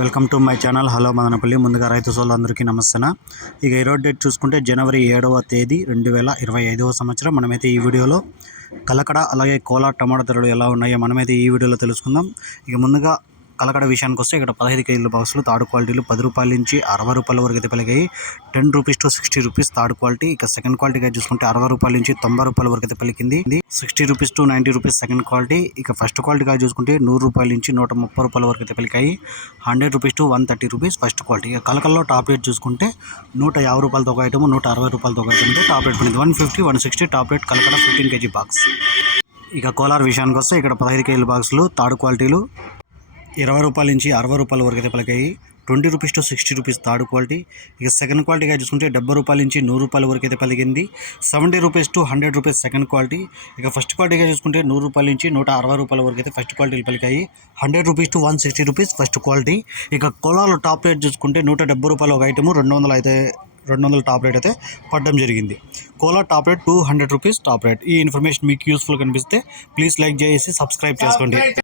Welcome to my channel. Hello Madanapalle. ముందుగా రైతు సోదరులందరికీ నమస్తేనా. ఇక ఈరోజు డేట్ చూసుకుంటే జనవరి ఏడవ తేదీ రెండు వేల ఇరవై ఐదవ సంవత్సరం. మనమైతే ఈ వీడియోలో కలకడ అలాగే కోలా టమాటా ధరలు ఎలా ఉన్నాయో మనమైతే ఈ వీడియోలో తెలుసుకుందాం. ఇక ముందుగా కలకడ విషయానికి వస్తే ఇక్కడ పదహైదు కేజీల బాక్సులు థర్డ్ క్వాలిటీలు పది రూపాయల నుంచి అరవై రూపాయల వరకు అయితే పలికాయి ten rupees to sixty rupees third quality. ఇక సెకండ్ క్వాలిటీగా చూసుకుంటే అరవై రూపాయల నుంచి తొంభై రూపాయల వరకు అయితే పలికింది. Sixty rupees to ninety rupees second quality. ఇక ఫస్ట్ క్వాలిటీగా చూసుకుంటే నూరు రూపాయల నుంచి నూట ముప్పై రూపాయల వరకు అయితే పలికాయి. Hundred rupees to one thirty rupees first quality. ఇక కలకల్లో టాప్ రేట్ చూసుకుంటే నూట యాభై రూపాయలతో ఒక ఐటమ్ నూట అరవై రూపాయలతో ఒక ఐటమ్ టాప్ రేట్ పడింది. One fifty one sixty top rate Kalakada fifteen KG box. ఇక కోలార్ విషయానికి వస్తే ఇక్కడ పదహైదు కేజీల బాక్సులు థర్డ్ క్వాలిటీలు ఇరవై రూపాయల నుంచి అరవై రూపాయల వరకు అయితే పలికాయి. Twenty rupees to sixty rupees third quality. ఇక సెకండ్ క్వాలిటీగా చూసుకుంటే డెబ్బై రూపాయల నుంచి నూరు రూపాయల వరకు అయితే పలికింది. Seventy rupees to hundred rupees second quality. ఇక ఫస్ట్ క్వాలిటీగా చూసుకుంటే నూరు రూపాయల నుంచి నూట అరవై రూపాయల వరకు అయితే ఫస్ట్ క్వాలిటీలు పలికాయి. Hundred rupees to one sixty rupees first quality. ఇక కొలాలు టాప్ రేట్ చూసుకుంటే నూట డెబ్బై రూపాయల ఒక ఐటమ్ రెండు వందలు అయితే రెండు వందల టాప్ రేట్ అయితే పడడం జరిగింది. Kola top rate two hundred rupees top rate. ఈ ఇన్ఫర్మేషన్ మీకు యూస్ఫుల్ కనిపిస్తే ప్లీజ్ లైక్ చేసి సబ్స్క్రైబ్ చేసుకోండి.